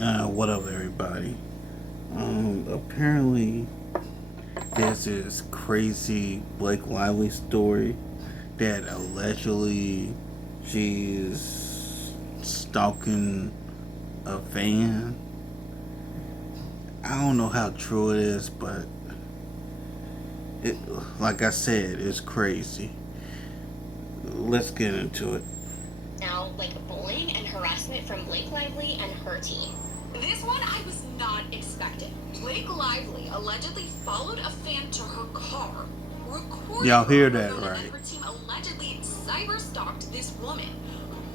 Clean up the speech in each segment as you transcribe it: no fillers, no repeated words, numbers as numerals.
What up, everybody? Apparently, there's this crazy Blake Lively story that allegedly she's stalking a fan. I don't know how true it is, but it, like I said, it's crazy. Let's get into it. Now, like bullying and harassment from Blake Lively and her team. This one I was not expecting. Blake Lively allegedly followed a fan to her car, recorded Y'all her hear on her that phone, and right? her team allegedly cyber-stalked this woman.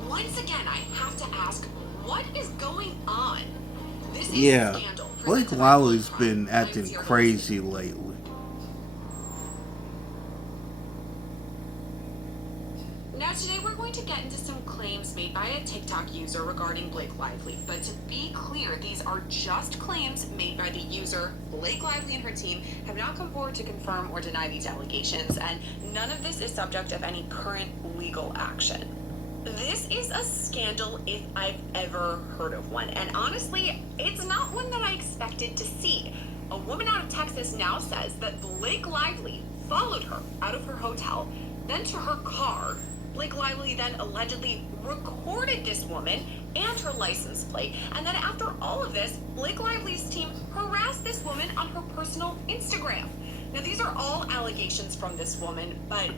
Once again, I have to ask, what is going on? This is Yeah, Scandal, Blake presented by Blood Lively's Crime. been I'm acting Sierra Wilson. crazy lately. Now today we're going to get into some claims made by a TikTok user regarding Blake Lively. But to be clear, these are just claims made by the user. Blake Lively and her team have not come forward to confirm or deny these allegations, and none of this is subject of any current legal action. This is a scandal if I've ever heard of one, and honestly, it's not one that I expected to see. A woman out of Texas now says that Blake Lively followed her out of her hotel, then to her car. Blake Lively then allegedly recorded this woman and her license plate. And then after all of this, Blake Lively's team harassed this woman on her personal Instagram. Now, these are all allegations from this woman, but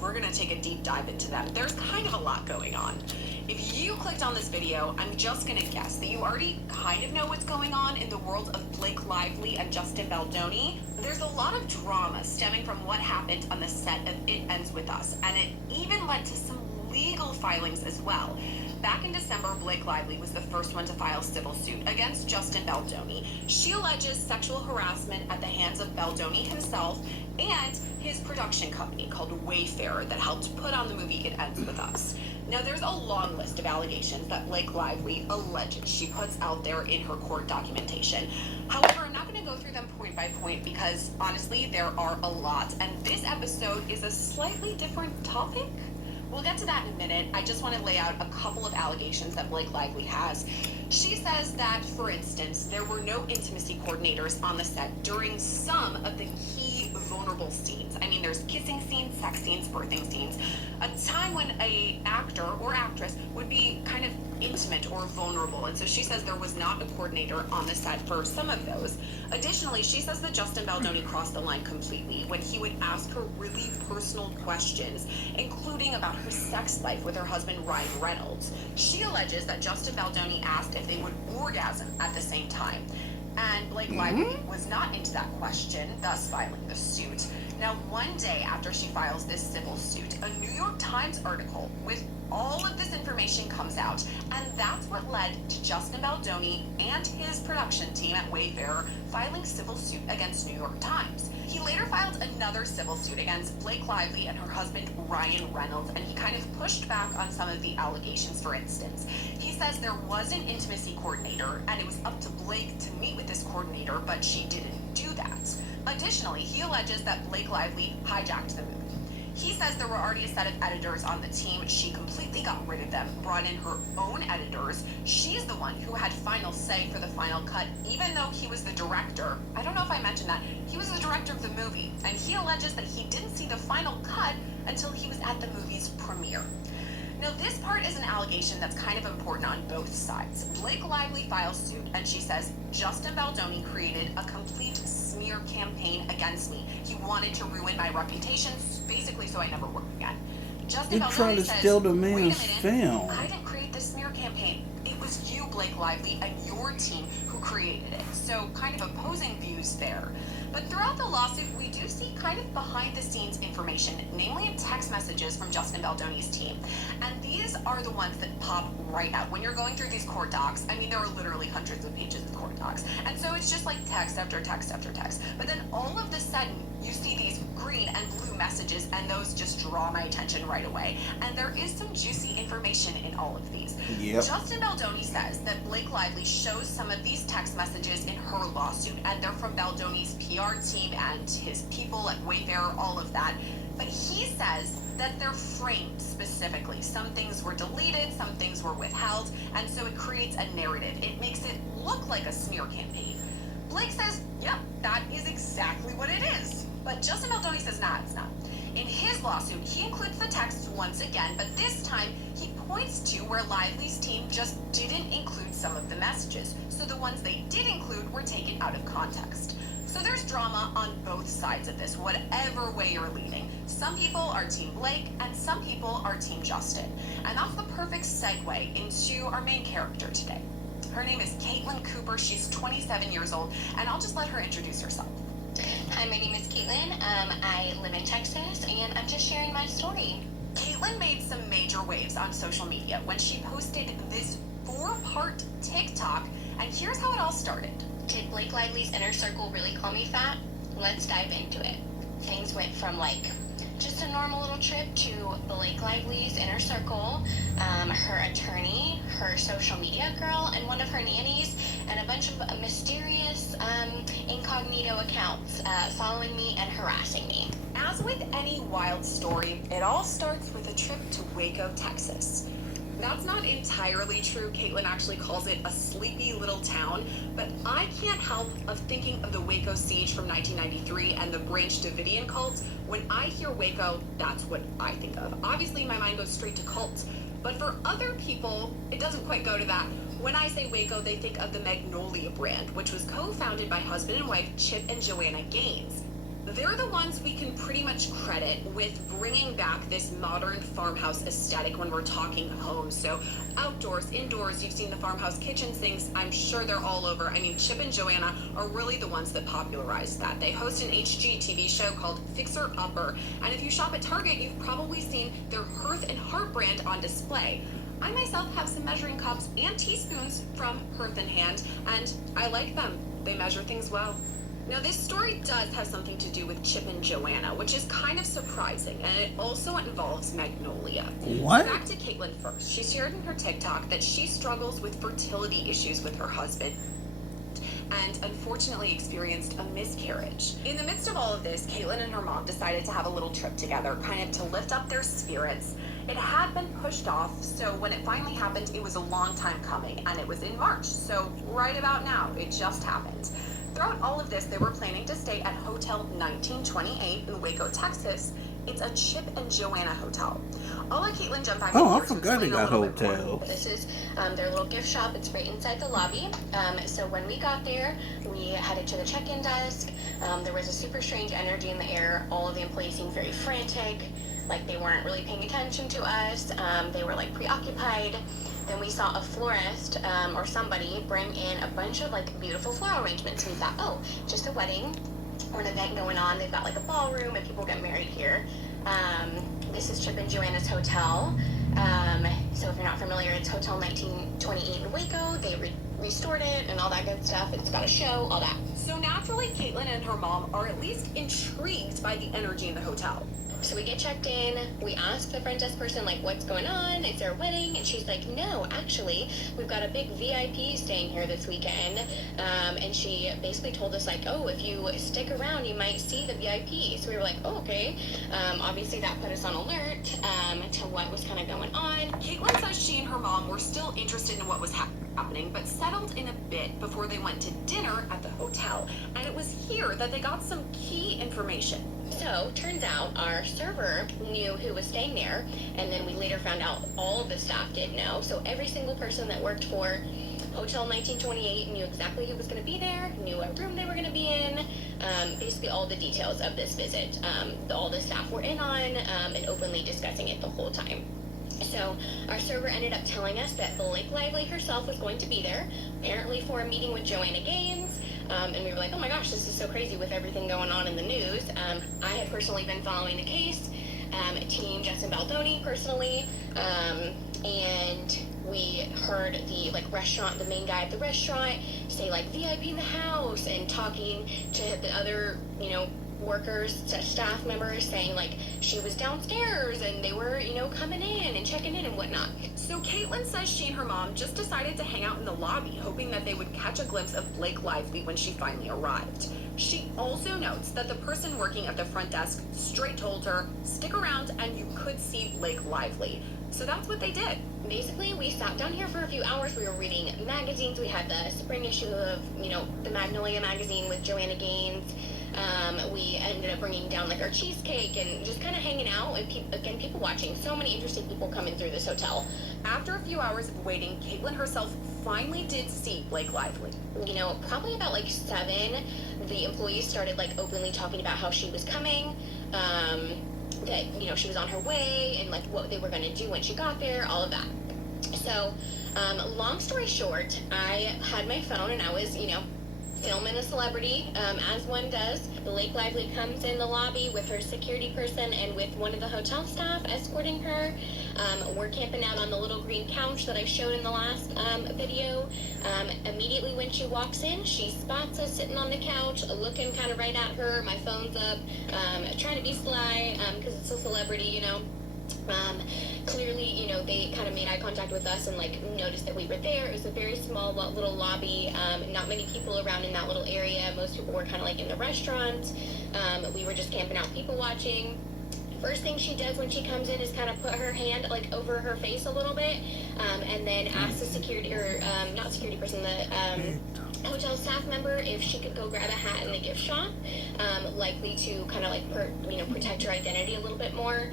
we're going to take a deep dive into them. There's kind of a lot going on. If you clicked on this video, I'm just going to guess that you already kind of know what's going on in the world of Blake Lively and Justin Baldoni. There's a lot of drama stemming from what happened on the set of It Ends With Us, and it even led to some legal filings as well. Back in December, Blake Lively was the first one to file civil suit against Justin Baldoni. She alleges sexual harassment at the hands of Baldoni himself and his production company called Wayfarer that helped put on the movie It Ends With Us. Now, there's a long list of allegations that Blake Lively alleges she puts out there in her court documentation. However, I'm not going to go through them point by point because, honestly, there are a lot, and this episode is a slightly different topic. We'll get to that in a minute. I just want to lay out a couple of allegations that Blake Lively has. She says that, for instance, there were no intimacy coordinators on the set during some of the key vulnerable scenes. I mean, there's kissing scenes, sex scenes, birthing scenes. A time when a actor or actress would be kind of intimate or vulnerable. And so she says there was not a coordinator on the set for some of those. Additionally, she says that Justin Baldoni crossed the line completely when he would ask her really personal questions, including about her sex life with her husband Ryan Reynolds. She alleges that Justin Baldoni asked if they would orgasm at the same time. And Blake Lively was not into that question, thus filing the suit. Now, one day after she files this civil suit, a New York Times article with all of this information comes out, and that's what led to Justin Baldoni and his production team at Wayfarer filing civil suit against New York Times. He later filed another civil suit against Blake Lively and her husband Ryan Reynolds, and he kind of pushed back on some of the allegations. For instance, he says there was an intimacy coordinator, and it was up to Blake to meet with this coordinator, but she didn't do that. Additionally, he alleges that Blake Lively hijacked the movie. He says there were already a set of editors on the team. She completely got rid of them, brought in her own editors. She's the one who had final say for the final cut, even though he was the director. I don't know if I mentioned that. He was the director of the movie, and he alleges that he didn't see the final cut until he was at the movie's premiere. Now, this part is an allegation that's kind of important on both sides. Blake Lively files suit, and she says, Justin Baldoni created a complete smear campaign against me. He wanted to ruin my reputation, basically so I never work again. Justin He tried Baldoni to says, steal the wait a man's minute, film. I didn't create this smear campaign. It was you, Blake Lively, and your team who created it. So kind of opposing views there. But throughout the lawsuit, we do see kind of behind-the-scenes information, namely text messages from Justin Baldoni's team. And these are the ones that pop right out. When you're going through these court docs, I mean, there are literally hundreds of pages of court docs. And so it's just like text after text after text. But then all of a sudden, you see these green and blue messages, and those just draw my attention right away. And there is some juicy information in all of these. Yep. Justin Baldoni says that Blake Lively shows some of these text messages in her lawsuit, and they're from Baldoni's PR team and his people at Wayfarer, all of that. But he says that they're framed specifically. Some things were deleted, some things were withheld, and so it creates a narrative. It makes it look like a smear campaign. Blake says, yep, that is exactly what it is. But Justin Baldoni says, nah, it's not. In his lawsuit, he includes the texts once again, but this time he points to where Lively's team just didn't include some of the messages. So the ones they did include were taken out of context. So there's drama on both sides of this, whatever way you're leaning. Some people are Team Blake, and some people are Team Justin. And that's the perfect segue into our main character today. Her name is Caitlin Cooper. She's 27 years old, and I'll just let her introduce herself. Hi, my name is Caitlin. I live in Texas, and I'm just sharing my story. Caitlin made some major waves on social media when she posted this 4-part TikTok, and here's how it all started. Did Blake Lively's inner circle really call me fat? Let's dive into it. Things went from just a normal little trip to Blake Lively's inner circle, her attorney, her social media girl, and one of her nannies, and a bunch of mysterious incognito accounts following me and harassing me. As with any wild story, it all starts with a trip to Waco, Texas. That's not entirely true. Caitlin actually calls it a sleepy little town, but I can't help of thinking of the Waco siege from 1993 and the Branch Davidian cult. When I hear Waco, that's what I think of. Obviously, my mind goes straight to cults, but for other people, it doesn't quite go to that. When I say Waco, they think of the Magnolia brand, which was co-founded by husband and wife Chip and Joanna Gaines. They're the ones we can pretty much credit with bringing back this modern farmhouse aesthetic when we're talking homes. So outdoors, indoors, you've seen the farmhouse kitchen sinks. I'm sure they're all over. I mean, Chip and Joanna are really the ones that popularized that. They host an HGTV show called Fixer Upper. And if you shop at Target, you've probably seen their Hearth and Heart brand on display. I myself have some measuring cups and teaspoons from Hearth and Hand, and I like them. They measure things well. Now, this story does have something to do with Chip and Joanna, which is kind of surprising, and it also involves Magnolia. What? Back to Caitlin first. She shared in her TikTok that she struggles with fertility issues with her husband and unfortunately experienced a miscarriage. In the midst of all of this, Caitlin and her mom decided to have a little trip together, kind of to lift up their spirits. It had been pushed off, so when it finally happened, it was a long time coming, and it was in March, so right about now, it just happened. Throughout all of this, they were planning to stay at Hotel 1928 in Waco, Texas. It's a Chip and Joanna hotel. I'll let Caitlin jump back in Oh, I here to forgot they explain a got little bit more. hotels. This is their little gift shop. It's right inside the lobby. So when we got there, we headed to the check-in desk. There was a super strange energy in the air. All of the employees seemed very frantic, like they weren't really paying attention to us. They were preoccupied. Then we saw a florist or somebody bring in a bunch of beautiful floral arrangements. We thought, oh, just a wedding or an event going on. They've got a ballroom and people get married here. This is Chip and Joanna's hotel. So if you're not familiar, it's Hotel 1928 in Waco. They restored it and all that good stuff. It's got a show, all that. So naturally, Caitlin and her mom are at least intrigued by the energy in the hotel. So we get checked in, we ask the front desk person, what's going on? Is there a wedding? And she's like, no, actually, we've got a big VIP staying here this weekend. And she basically told us, oh, if you stick around, you might see the VIP. So we were like, oh, okay. Obviously, that put us on alert to what was kind of going on. Caitlin says she and her mom were still interested in what was happening, but settled in a bit before they went to dinner at the hotel. And it was here that they got some key information. So, turns out our server knew who was staying there, and then we later found out all of the staff did know. So every single person that worked for Hotel 1928 knew exactly who was going to be there, knew what room they were going to be in, basically all the details of this visit. All the staff were in on and openly discussing it the whole time. So our server ended up telling us that Blake Lively herself was going to be there, apparently for a meeting with Joanna Gaines. And we were like, oh my gosh, this is so crazy with everything going on in the news. I had personally been following the case, team Justin Baldoni personally, and we heard the restaurant, the main guy at the restaurant say VIP in the house and talking to the other, workers, staff members saying like she was downstairs and they were, coming in and checking in and whatnot. So Caitlin says she and her mom just decided to hang out in the lobby, hoping that they would catch a glimpse of Blake Lively when she finally arrived. She also notes that the person working at the front desk straight told her, stick around and you could see Blake Lively. So that's what they did. Basically, we sat down here for a few hours. We were reading magazines. We had the spring issue of, the Magnolia magazine with Joanna Gaines. We ended up bringing down like our cheesecake and just kind of hanging out and people watching. So many interesting people coming through this hotel. After a few hours of waiting, Caitlin herself finally did see Blake Lively. Probably about like 7, the employees started like openly talking about how she was coming, that, she was on her way and like what they were going to do when she got there, all of that. So, long story short, I had my phone and I was, filming a celebrity, as one does. Blake Lively comes in the lobby with her security person and with one of the hotel staff escorting her. We're camping out on the little green couch that I showed in the last video. Immediately when she walks in, she spots us sitting on the couch, looking kind of right at her. My phone's up, trying to be sly, because it's a celebrity, Clearly, they kind of made eye contact with us and like noticed that we were there. It was a very small little lobby, not many people around in that little area. Most people were kind of like in the restaurant. We were just camping out, people watching. First thing she does when she comes in is kind of put her hand like over her face a little bit, and then ask the security, or not security person, the hotel staff member if she could go grab a hat in the gift shop, likely to kind of like protect her identity a little bit more.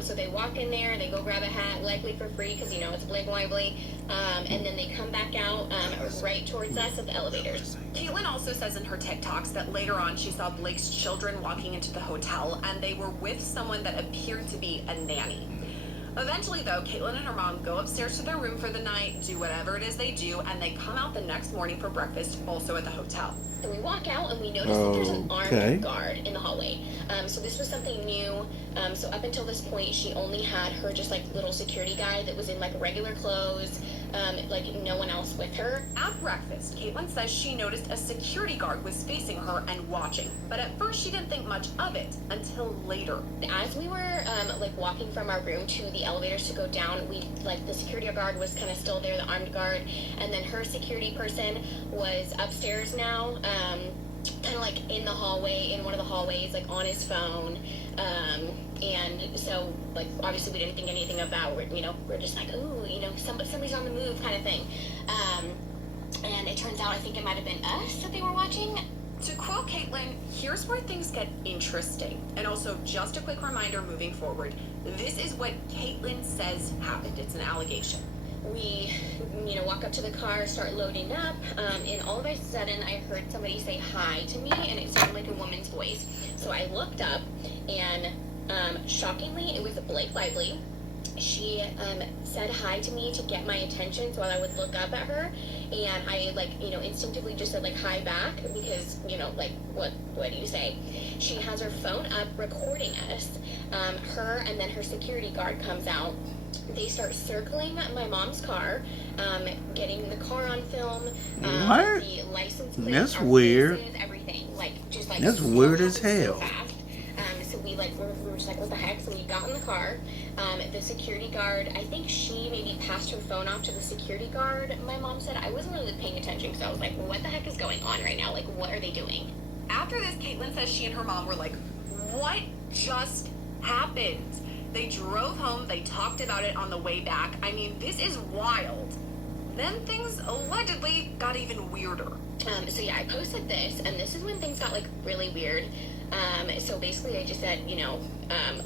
So they walk in there, they go grab a hat, likely for free because it's Blake Lively, and then they come back out right towards us at the elevators. Caitlin also says in her TikToks that later on she saw Blake's children walking into the hotel and they were with someone that appeared to be a nanny. Eventually, though, Caitlin and her mom go upstairs to their room for the night, do whatever it is they do, and they come out the next morning for breakfast, also at the hotel. So we walk out and we notice that there's an armed guard in the hallway. So this was something new. So up until this point, she only had her just like little security guy that was in like regular clothes, like no one else with her. At breakfast, Caitlin says she noticed a security guard was facing her and watching, but at first she didn't think much of it until later. As we were like walking from our room to the elevators to go down, the security guard was kind of still there, the armed guard, and then her security person was upstairs now, kind of like in the hallway, in one of the hallways, like on his phone, and so like obviously we didn't think anything of that. We're just like, ooh, somebody's on the move kind of thing, and it turns out I think it might have been us that they were watching. To quote Caitlin, here's where things get interesting. And also, just a quick reminder moving forward, this is what Caitlin says happened. It's an allegation. We, walk up to the car, start loading up, and all of a sudden I heard somebody say hi to me, and it sounded like a woman's voice. So I looked up, and shockingly, it was Blake Lively. She said hi to me to get my attention so I would look up at her, and I instinctively just said like hi back because what do you say? She has her phone up recording us. Her and then her security guard comes out. They start circling my mom's car, getting the car on film, what? The license plate, that's weird. Faces, everything, that's weird as hell. So fast. So we were just like, what the heck? So we got in the car. The security guard, I think she maybe passed her phone off to the security guard. My mom said I wasn't really paying attention because I was like, what the heck is going on right now? Like, what are they doing? After this, Caitlin says she and her mom were like, what just happened? They drove home. They talked about it on the way back. I mean, this is wild. Then things allegedly got even weirder. So yeah, I posted this, and this is when things got like really weird. So basically I just said,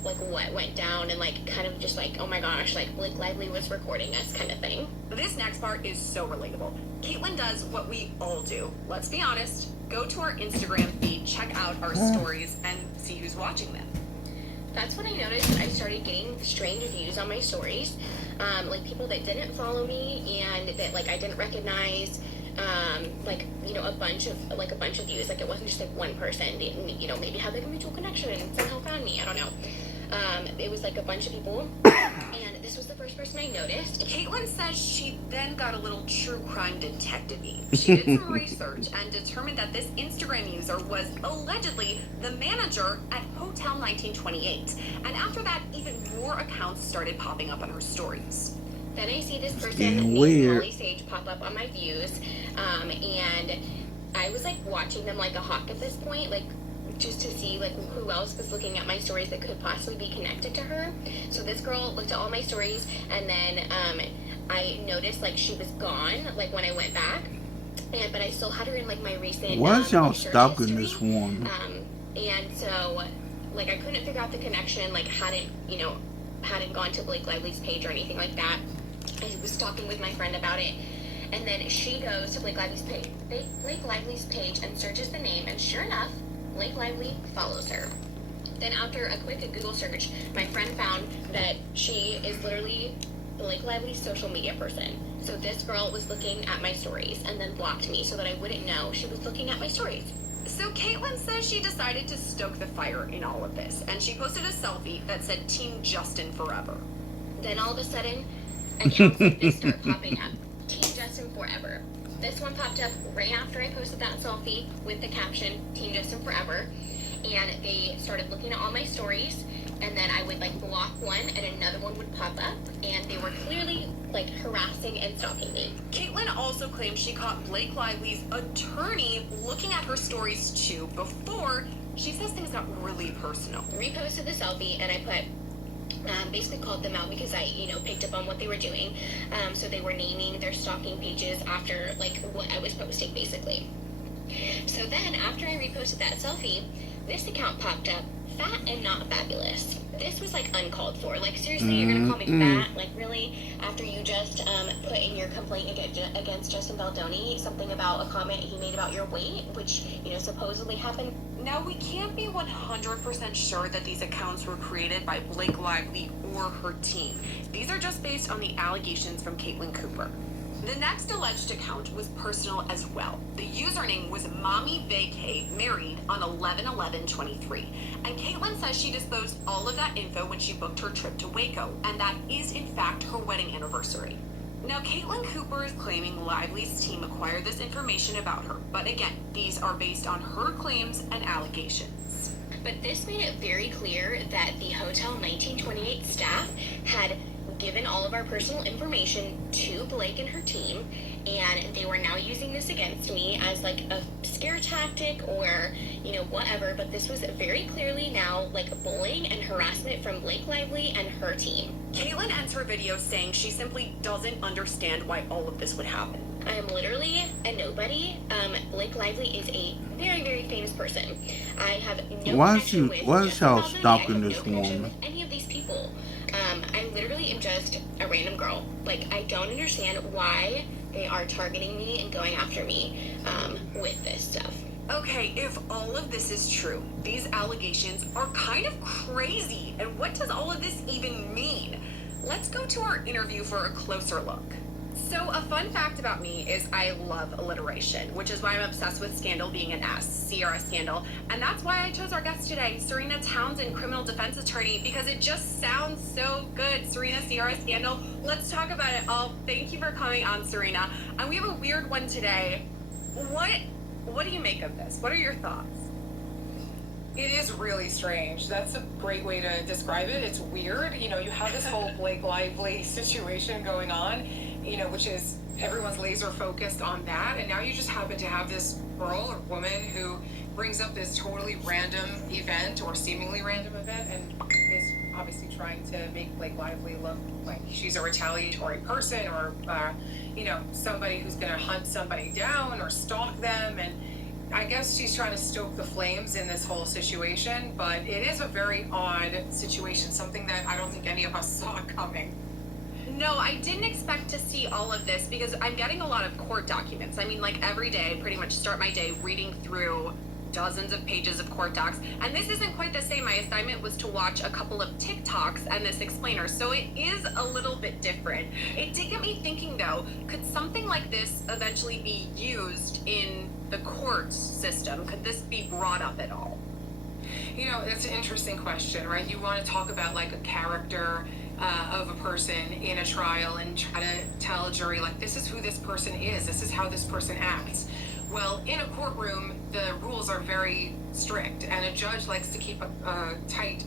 like what went down and like kind of just like, oh my gosh, like Blake Lively was recording us kind of thing. This next part is so relatable. Caitlin does what we all do. Let's be honest. Go to our Instagram feed, check out our stories, and see who's watching them. That's when I noticed I started getting strange views on my stories, like people that didn't follow me and that like I didn't recognize, a bunch of views. Like it wasn't just like one person, maybe had like a mutual connection and somehow found me. I don't know. It was like a bunch of people, and this was the first person I noticed. Caitlin says she then got a little true crime detective-y. She did some research and determined that this Instagram user was allegedly the manager at Hotel 1928. And after that, even more accounts started popping up on her stories. Then I see this person getting named weird. Molly Sage pop up on my views, and I was like watching them like a hawk at this point, like just to see like who else was looking at my stories that could possibly be connected to her. So this girl looked at all my stories, and then I noticed like she was gone like when I went back, but I still had her in like my recent Why is y'all search stalking history. this woman? And so like I couldn't figure out the connection, like hadn't gone to Blake Lively's page or anything like that. I was talking with my friend about it, and then she goes to Blake Lively's page and searches the name, and sure enough, Blake Lively follows her. Then after a quick Google search, my friend found that she is literally Blake Lively's social media person. So this girl was looking at my stories and then blocked me so that I wouldn't know she was looking at my stories. So Caitlin says she decided to stoke the fire in all of this, and she posted a selfie that said Team Justin Forever. Then all of a sudden, accounts like this start popping up. Team Justin Forever. This one popped up right after I posted that selfie with the caption, Team Justin Forever. And they started looking at all my stories, and then I would like block one and another one would pop up, and they were clearly like harassing and stalking me. Caitlin also claims she caught Blake Lively's attorney looking at her stories too before she says things got really personal. Reposted the selfie, and I put basically called them out because I, picked up on what they were doing. So they were naming their stalking pages after like what I was posting, basically. So then after I reposted that selfie, this account popped up, Fat and Not Fabulous. This was like uncalled for. Like seriously, you're gonna call me fat? Like really? After you just put in your complaint against Justin Baldoni, something about a comment he made about your weight, which supposedly happened. Now, we can't be 100% sure that these accounts were created by Blake Lively or her team. These are just based on the allegations from Caitlin Cooper. The next alleged account was personal as well. The username was Mommy Vacay, married on 11/11/23. And Caitlin says she disclosed all of that info when she booked her trip to Waco, and that is in fact her wedding anniversary. Now, Caitlin Cooper is claiming Lively's team acquired this information about her, but again, these are based on her claims and allegations. But this made it very clear that the Hotel 1928 staff had given all of our personal information to Blake and her team, and they were now using this against me as like a scare tactic or whatever. But this was very clearly now like bullying and harassment from Blake Lively and her team. Caitlin ends her video saying she simply doesn't understand why all of this would happen. I am literally a nobody. Blake Lively is a very, very famous person. I have no connection with why is Justin y'all Baldoni. stalking I have this no connection woman? with any of these people. I literally am just a random girl. Like, I don't understand why they are targeting me and going after me with this stuff. Okay, if all of this is true, these allegations are kind of crazy. And what does all of this even mean? Let's go to our interview for a closer look. So a fun fact about me is I love alliteration, which is why I'm obsessed with Scandal being an S, Sierra Scandal. And that's why I chose our guest today, Serena Townsend, criminal defense attorney, because it just sounds so good. Serena, Sierra Scandal. Let's talk about it all. Thank you for coming on, Serena. And we have a weird one today. What do you make of this? What are your thoughts? It is really strange. That's a great way to describe it. It's weird. You have this whole Blake Lively situation going on, which is everyone's laser focused on that. And now you just happen to have this girl or woman who brings up this totally random event or seemingly random event and is obviously trying to make Blake Lively look like she's a retaliatory person or, somebody who's going to hunt somebody down or stalk them. And I guess she's trying to stoke the flames in this whole situation, but it is a very odd situation, something that I don't think any of us saw coming. No, I didn't expect to see all of this because I'm getting a lot of court documents. I mean, like every day, I pretty much start my day reading through dozens of pages of court docs, and this isn't quite the same. My assignment was to watch a couple of TikToks and this explainer, so it is a little bit different. It did get me thinking though, could something like this eventually be used in the court system? Could this be brought up at all? You know, it's an interesting question, right? You want to talk about like a character of a person in a trial and try to tell a jury, like, this is who this person is, this is how this person acts. Well, in a courtroom, the rules are very strict, and a judge likes to keep a tight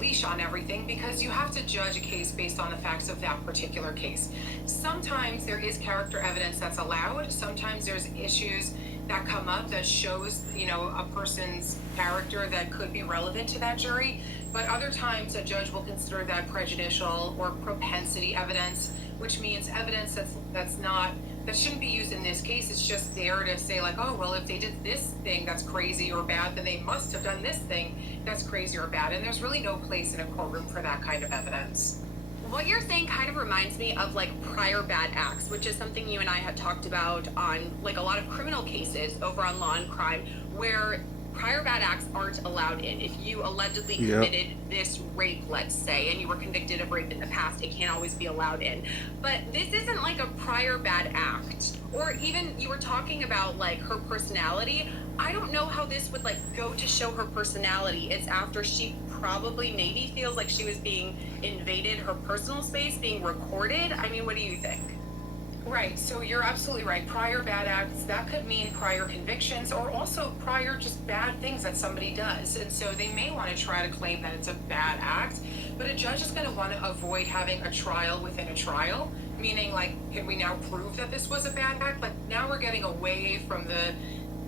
leash on everything because you have to judge a case based on the facts of that particular case. Sometimes there is character evidence that's allowed. Sometimes there's issues that come up that shows, you know, a person's character that could be relevant to that jury. But other times a judge will consider that prejudicial or propensity evidence, which means evidence that shouldn't be used in this case. It's just there to say like, oh, well, if they did this thing that's crazy or bad, then they must have done this thing that's crazy or bad. And there's really no place in a courtroom for that kind of evidence. What you're saying kind of reminds me of like prior bad acts, which is something you and I had talked about on like a lot of criminal cases over on Law and Crime, where prior bad acts aren't allowed in. If you allegedly committed this rape, let's say, and you were convicted of rape in the past, it can't always be allowed in. But this isn't like a prior bad act. Or even you were talking about like her personality. I don't know how this would like go to show her personality. It's after she probably maybe feels like she was being invaded, her personal space being recorded. I mean, what do you think? Right, so you're absolutely right. Prior bad acts, that could mean prior convictions or also prior just bad things that somebody does. And so they may want to try to claim that it's a bad act, but a judge is going to want to avoid having a trial within a trial, meaning like, can we now prove that this was a bad act? Like now we're getting away from the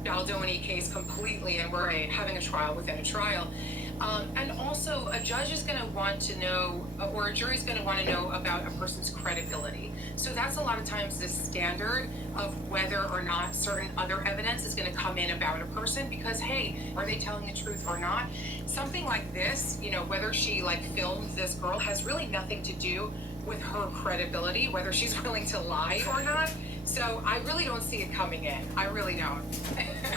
Baldoni case completely and we're having a trial within a trial. And also a judge is going to want to know, or a jury is going to want to know about a person's credibility. So that's a lot of times the standard of whether or not certain other evidence is going to come in about a person because, hey, are they telling the truth or not? Something like this, you know, whether she like filmed this girl has really nothing to do with her credibility, whether she's willing to lie or not. So I really don't see it coming in. I really don't.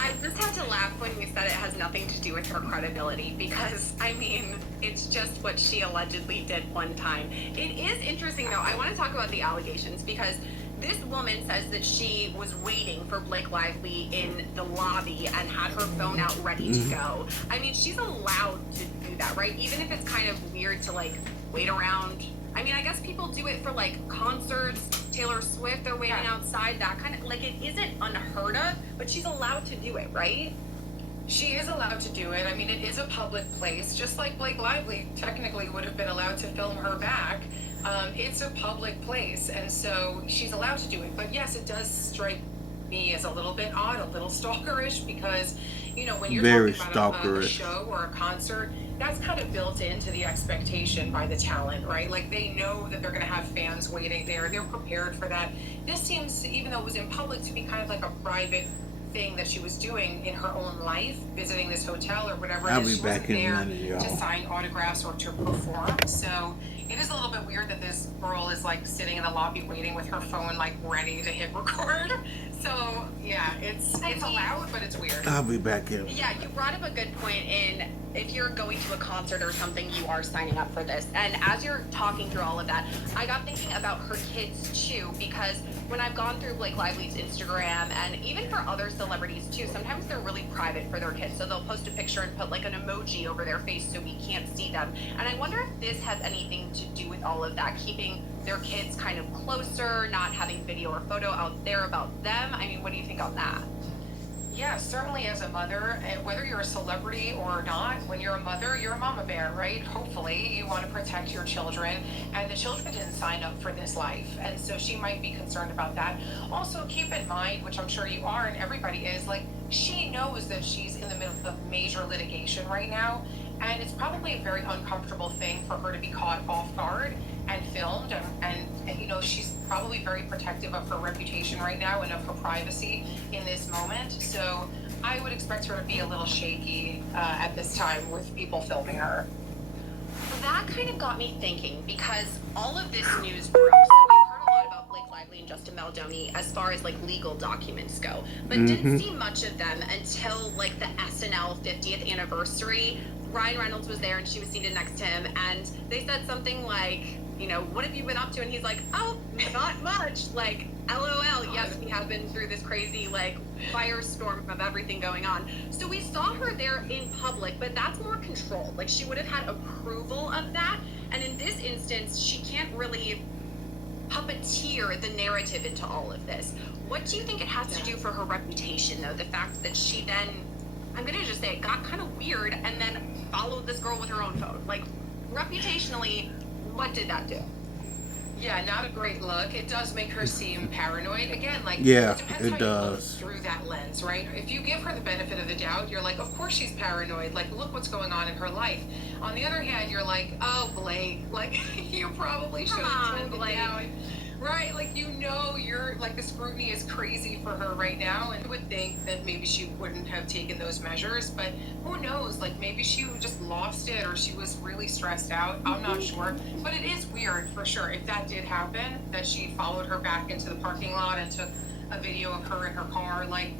I just had to laugh when you said it has nothing to do with her credibility because, I mean, it's just what she allegedly did one time. It is interesting, though. I want to talk about the allegations because this woman says that she was waiting for Blake Lively in the lobby and had her phone out ready to go. I mean, she's allowed to do that, right? Even if it's kind of weird to, like, wait around. I mean, I guess people do it for, like, concerts. Taylor Swift, they're waiting outside, that kind of, like, it isn't unheard of, but she's allowed to do it, right? She is allowed to do it. I mean, it is a public place, just like Blake Lively technically would have been allowed to film her back. It's a public place, and so she's allowed to do it. But yes, it does strike me as a little bit odd, a little stalkerish, because, you know, when you're talking about a show or a concert, that's kind of built into the expectation by the talent, right? Like they know that they're going to have fans waiting there. They're prepared for that. This seems, even though it was in public, to be kind of like a private thing that she was doing in her own life, visiting this hotel or whatever. I'll be back in a minute, y'all. To sign autographs or to perform. So it is a little bit weird that this girl is like sitting in the lobby waiting with her phone like ready to hit record. So yeah, it's allowed, but it's weird. I'll be back in. Yeah, you brought up a good point in if you're going to a concert or something, you are signing up for this. And as you're talking through all of that, I got thinking about her kids too, because when I've gone through Blake Lively's Instagram and even for other celebrities too, sometimes they're really private for their kids. So they'll post a picture and put like an emoji over their face so we can't see them. And I wonder if this has anything to do with all of that, keeping their kids kind of closer, not having video or photo out there about them. I mean, what do you think on that? Yeah, certainly as a mother, and whether you're a celebrity or not, when you're a mother, you're a mama bear, right? Hopefully you want to protect your children, and the children didn't sign up for this life, and so she might be concerned about that. Also, keep in mind, which I'm sure you are and everybody is, like, she knows that she's in the middle of major litigation right now, and it's probably a very uncomfortable thing for her to be caught off guard and filmed, and you know, she's probably very protective of her reputation right now and of her privacy in this moment. So I would expect her to be a little shaky at this time with people filming her. That kind of got me thinking because all of this news broke. So we've heard a lot about Blake Lively and Justin Baldoni as far as like legal documents go, but didn't see much of them until like the SNL 50th anniversary. Ryan Reynolds was there and she was seated next to him, and they said something like, you know, what have you been up to? And he's like, oh, not much. Like, LOL, yes, we have been through this crazy, like, firestorm of everything going on. So we saw her there in public, but that's more controlled. Like, she would have had approval of that. And in this instance, she can't really puppeteer the narrative into all of this. What do you think it has to do for her reputation, though? The fact that she then, I'm going to just say it got kind of weird and then followed this girl with her own phone. Like, reputationally, what did that do? Yeah, not a great look. It does make her seem paranoid. Again, like, Yeah, it depends it how you look does. through that lens, right? If you give her the benefit of the doubt, you're like, of course she's paranoid. Like, look what's going on in her life. On the other hand, you're like, oh, Blake, like, you probably should have toned it down. Right, like, you know, you're like, the scrutiny is crazy for her right now, and you would think that maybe she wouldn't have taken those measures, but who knows, like, maybe she just lost it or she was really stressed out. I'm not sure, but it is weird for sure if that did happen, that she followed her back into the parking lot and took a video of her in her car. Like,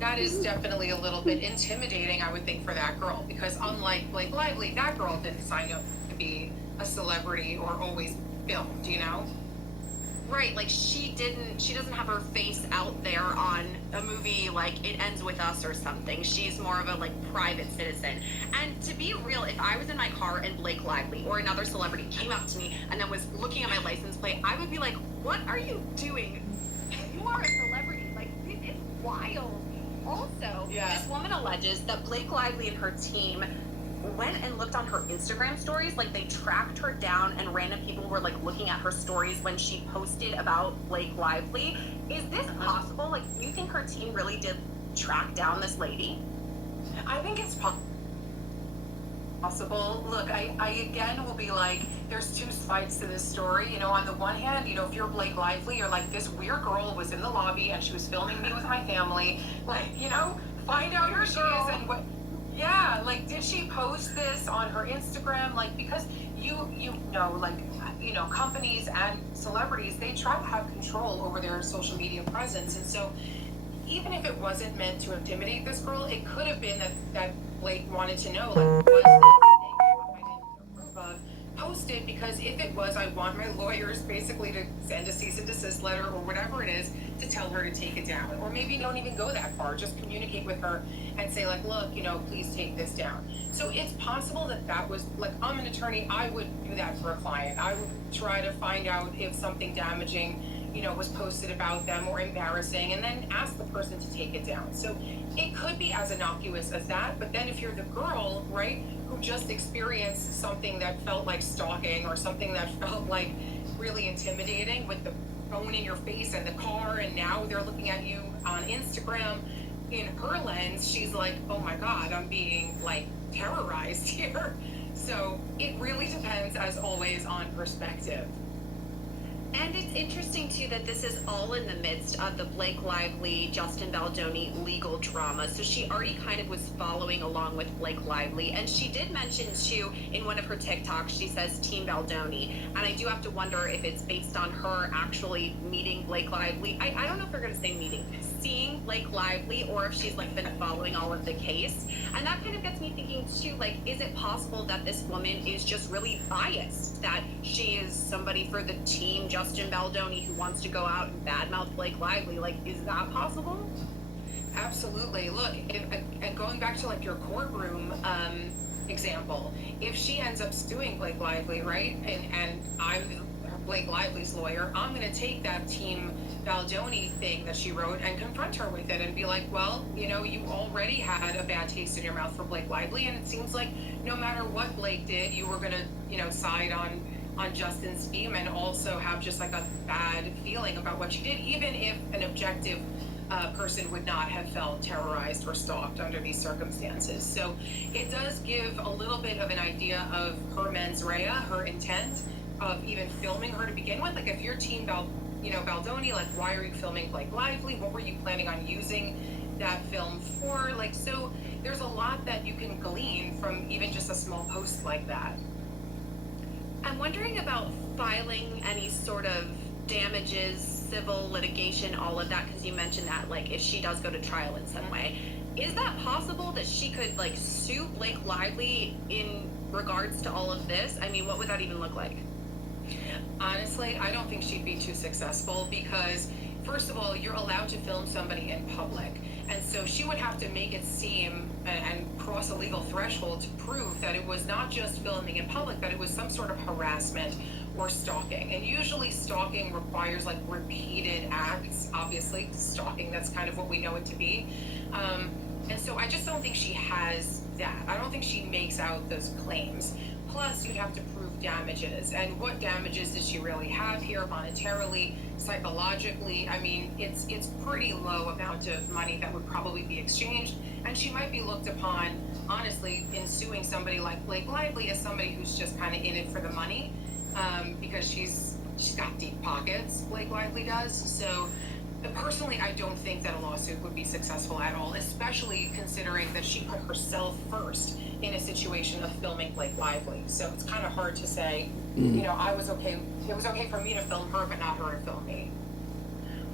that is definitely a little bit intimidating, I would think, for that girl, because unlike Blake Lively, that girl didn't sign up to be a celebrity or always filmed, you know? Right, like she doesn't have her face out there on a movie like It Ends With Us or something. She's more of a like private citizen. And to be real, if I was in my car and Blake Lively or another celebrity came up to me and then was looking at my license plate, I would be like, what are you doing? You are a celebrity. Like, this is wild. Also, this woman alleges that Blake Lively and her team went and looked on her Instagram stories, like they tracked her down and random people were like looking at her stories when she posted about Blake Lively. Is this possible? Like, do you think her team really did track down this lady? I think it's possible. Look, I again will be like, there's two sides to this story. You know, on the one hand, you know, if you're Blake Lively, you're like, this weird girl was in the lobby and she was filming me with my family. Like, you know, find out who she is and what. Yeah, like, did she post this on her Instagram? Like, because you know, like, you know, companies and celebrities, they try to have control over their social media presence. And so even if it wasn't meant to intimidate this girl, it could have been that Blake wanted to know, like, was this thing I didn't approve of posted? Because if it was, I want my lawyers basically to send a cease and desist letter or whatever it is to tell her to take it down. Or maybe don't even go that far, just communicate with her and say, like, look, you know, please take this down. So it's possible that that was, like, I'm an attorney, I would do that for a client. I would try to find out if something damaging, you know, was posted about them or embarrassing, and then ask the person to take it down. So it could be as innocuous as that, but then if you're the girl, right, who just experienced something that felt like stalking or something that felt like really intimidating with the phone in your face and the car, and now they're looking at you on Instagram, in her lens, she's like, oh my God, I'm being like terrorized here. So it really depends, as always, on perspective. And it's interesting, too, that this is all in the midst of the Blake Lively, Justin Baldoni legal drama. So she already kind of was following along with Blake Lively. And she did mention, too, in one of her TikToks, she says Team Baldoni. And I do have to wonder if it's based on her actually meeting Blake Lively. I don't know if we're going to say meeting, seeing Blake Lively, or if she's, like, been following all of the case. And that kind of gets me thinking, too, like, is it possible that this woman is just really biased? That she is somebody for the team, Justin Baldoni, who wants to go out and badmouth Blake Lively? Like, is that possible? Absolutely. Look, and going back to like your courtroom example, if she ends up suing Blake Lively, right, and I'm Blake Lively's lawyer, I'm going to take that Team Baldoni thing that she wrote and confront her with it and be like, well, you know, you already had a bad taste in your mouth for Blake Lively, and it seems like no matter what Blake did, you were going to, you know, side on Justin's team and also have just like a bad feeling about what she did, even if an objective person would not have felt terrorized or stalked under these circumstances. So it does give a little bit of an idea of her mens rea, her intent of even filming her to begin with. Like, if you're Team Baldoni, like, why are you filming Blake Lively? What were you planning on using that film for? Like, so there's a lot that you can glean from even just a small post like that. I'm wondering about filing any sort of damages, civil litigation, all of that, because you mentioned that, like, if she does go to trial in some way. Is that possible that she could, like, sue Blake Lively in regards to all of this? I mean, what would that even look like? Honestly, I don't think she'd be too successful because first of all, you're allowed to film somebody in public. And so she would have to make it seem and cross a legal threshold to prove that it was not just filming in public, that it was some sort of harassment or stalking. And usually stalking requires like repeated acts, obviously. Stalking, that's kind of what we know it to be. And so I just don't think she has that. I don't think she makes out those claims. Plus, you'd have to prove damages. And what damages does she really have here monetarily, psychologically? I mean, it's pretty low amount of money that would probably be exchanged. And she might be looked upon, honestly, in suing somebody like Blake Lively as somebody who's just kind of in it for the money, because she's got deep pockets, Blake Lively does. So personally, I don't think that a lawsuit would be successful at all, especially considering that she put herself first in a situation of filming Blake Lively. So it's kind of hard to say, you know, it was okay for me to film her, but not her to film me.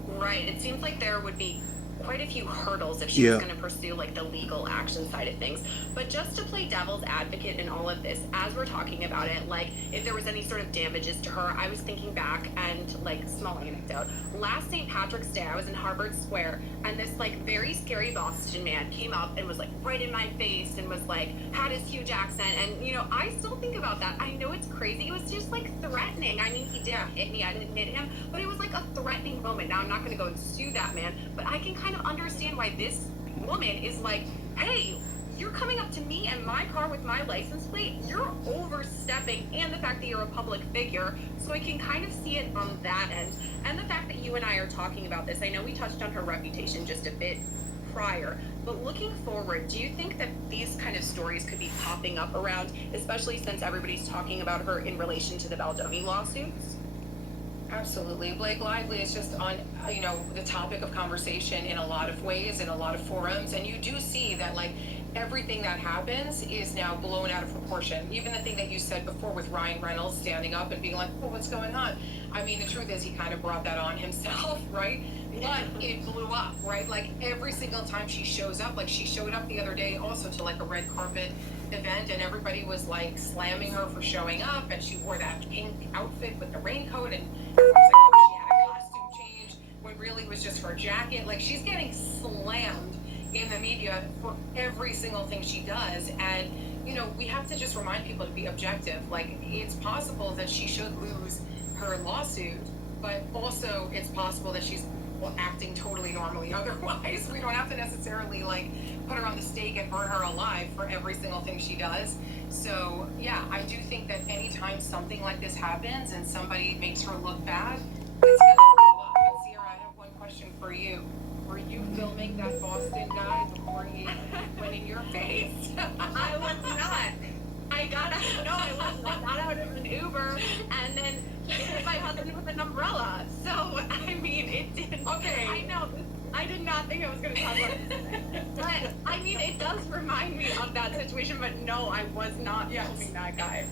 Right. It seems like there would be quite a few hurdles if she was going to pursue like the legal action side of things. But just to play devil's advocate in all of this, as we're talking about it, like if there was any sort of damages to her, I was thinking back and like small anecdote. Last St. Patrick's Day, I was in Harvard Square and this like very scary Boston man came up and was like right in my face and was like, had his huge accent. And you know, I still think about that. I know it's crazy. It was just like threatening. I mean, he did hit me. I didn't hit him, but it was like a threatening moment. Now I'm not going to go and sue that man, but I can kind of understand why this woman is like, hey, you're coming up to me and my car with my license plate, you're overstepping, and the fact that you're a public figure. So I can kind of see it on that end. And the fact that you and I are talking about this, I know we touched on her reputation just a bit prior, but looking forward, do you think that these kind of stories could be popping up around, especially since everybody's talking about her in relation to the Baldoni lawsuits? Absolutely. Blake Lively is just on, you know, the topic of conversation in a lot of ways, in a lot of forums, and you do see that, like, everything that happens is now blown out of proportion. Even the thing that you said before with Ryan Reynolds standing up and being like, well, what's going on? I mean, the truth is he kind of brought that on himself, right? But it blew up, right? Like, every single time she shows up, like, she showed up the other day also to, like, a red carpet event, and everybody was, like, slamming her for showing up, and she wore that pink outfit with the raincoat, and I was like, oh, she had a costume change, when really it was just her jacket. Like, she's getting slammed in the media for every single thing she does. And, you know, we have to just remind people to be objective. Like, it's possible that she should lose her lawsuit, but also it's possible that she's acting totally normally otherwise. We don't have to necessarily, like, put her on the stake and burn her alive for every single thing she does. So, yeah, I do think that anytime something like this happens and somebody makes her look bad, it's gonna blow up. But Sierra, I have one question for you. Were you filming that Boston guy before he went in your face? I was not. I got out of an Uber, and then he hit my husband with an umbrella. So, I mean, it did. Okay. I know. I did not think I was going to talk about this. But, I mean, it does remind me of that situation, but no, I was not filming that guy.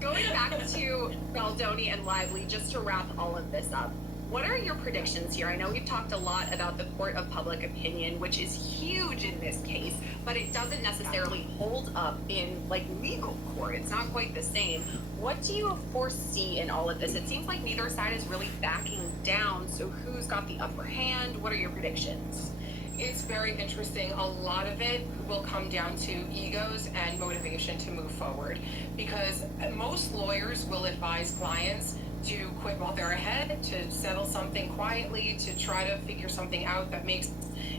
Going back to Baldoni and Lively, just to wrap all of this up, what are your predictions here? I know we've talked a lot about the court of public opinion, which is huge in this case, but it doesn't necessarily hold up in, like, legal court. It's not quite the same. What do you foresee in all of this? It seems like neither side is really backing down, so who's got the upper hand? What are your predictions? It's very interesting. A lot of it will come down to egos and motivation to move forward, because most lawyers will advise clients to quit while they're ahead, to settle something quietly, to try to figure something out that makes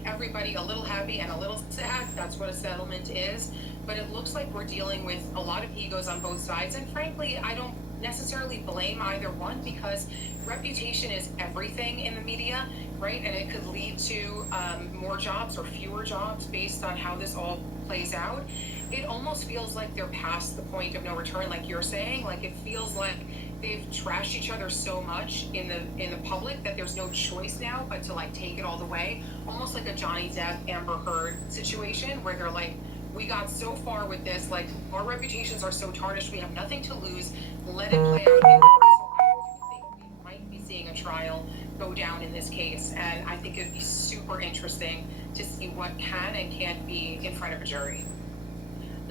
everybody a little happy and a little sad. That's what a settlement is. But it looks like we're dealing with a lot of egos on both sides, and frankly, I don't necessarily blame either one, because reputation is everything in the media, right? And it could lead to more jobs or fewer jobs based on how this all plays out. It almost feels like they're past the point of no return, like you're saying. Like, it feels like they've trashed each other so much in the public that there's no choice now but to, like, take it all the way. Almost like a Johnny Depp, Amber Heard situation, where they're like, we got so far with this, like, our reputations are so tarnished, we have nothing to lose, let it play out in court. So I do think we might be seeing a trial go down in this case, and I think it would be super interesting to see what can and can't be in front of a jury.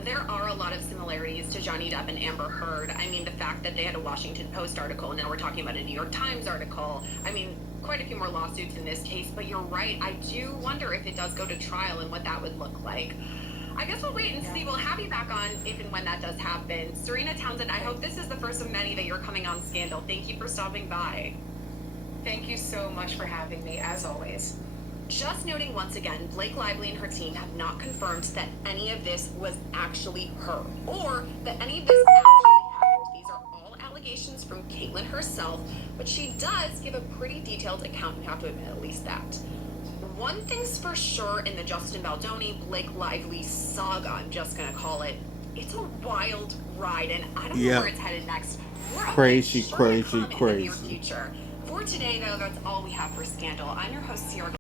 there are a lot of similarities to Johnny Depp and Amber Heard. I mean, the fact that they had a Washington Post article, and now we're talking about a New York Times article. I mean, quite a few more lawsuits in this case, but you're right. I do wonder if it does go to trial and what that would look like. I guess we'll wait and see. We'll have you back on if and when that does happen. Serena Townsend, I hope this is the first of many that you're coming on Scandal. Thank you for stopping by. Thank you so much for having me, as always. Just noting once again, Blake Lively and her team have not confirmed that any of this was actually her, or that any of this actually happened. These are all allegations from Caitlyn herself, but she does give a pretty detailed account, we have to admit at least that. One thing's for sure in the Justin Baldoni, Blake Lively saga, I'm just gonna call it, it's a wild ride, and I don't know where it's headed next. We're Crazy. in the near future. For today, though, that's all we have for Scandal. I'm your host, Sierra.